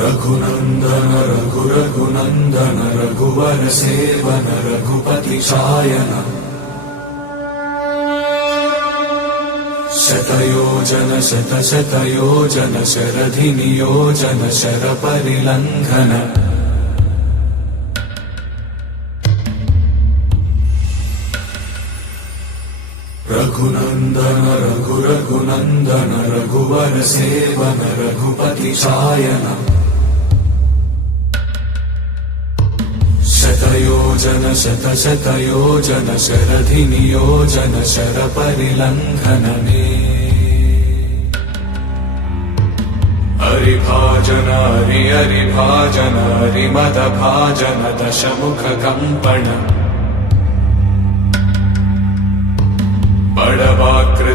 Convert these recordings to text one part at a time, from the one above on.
रघुनन्दन रघु रघुनन्दन रघुवरसेवन रघुपतिशायन शतयोजन शतशतयोजन शरधि नियोजन शरपरिलङ्घन रघुनन्दन रघु रघुनन्दन रघुवर सेवन रघुपति शायन शतयोजन शतशतयोजन शरधि नियोजन शरपरिलङ्घनने हरिभाजन हरि हरिभाजन हरिमदभाजन दशमुखकम्पण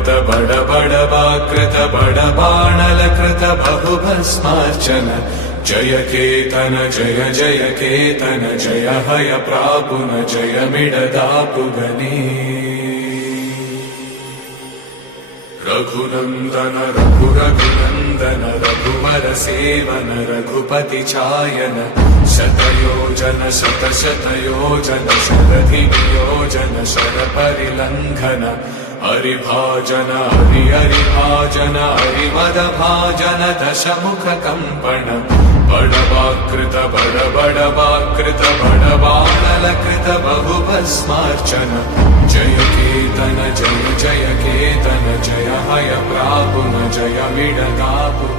बडवाकृत बड बडवाकृत बडबाणलकृत बहुभस्मार्चन जय केतन जय जय केतन जय हय प्रापुन जय मिडदापुगने रघुनन्दन रघु रघुनन्दन रघुवर सेवन रघुपति चायन शतयोजन शतशतयोजन शरधि नियोजन शरपरिलङ्घन हरिभाजन हरि हरिभाजन हरिमदभाजन दशमुखकम्पण बडवाकृत बड बडवाकृत बडबाणलकृत बहुभस्मार्चन। जय केतन जय जय केतन जय हय प्रापुन जय मिडदापुगने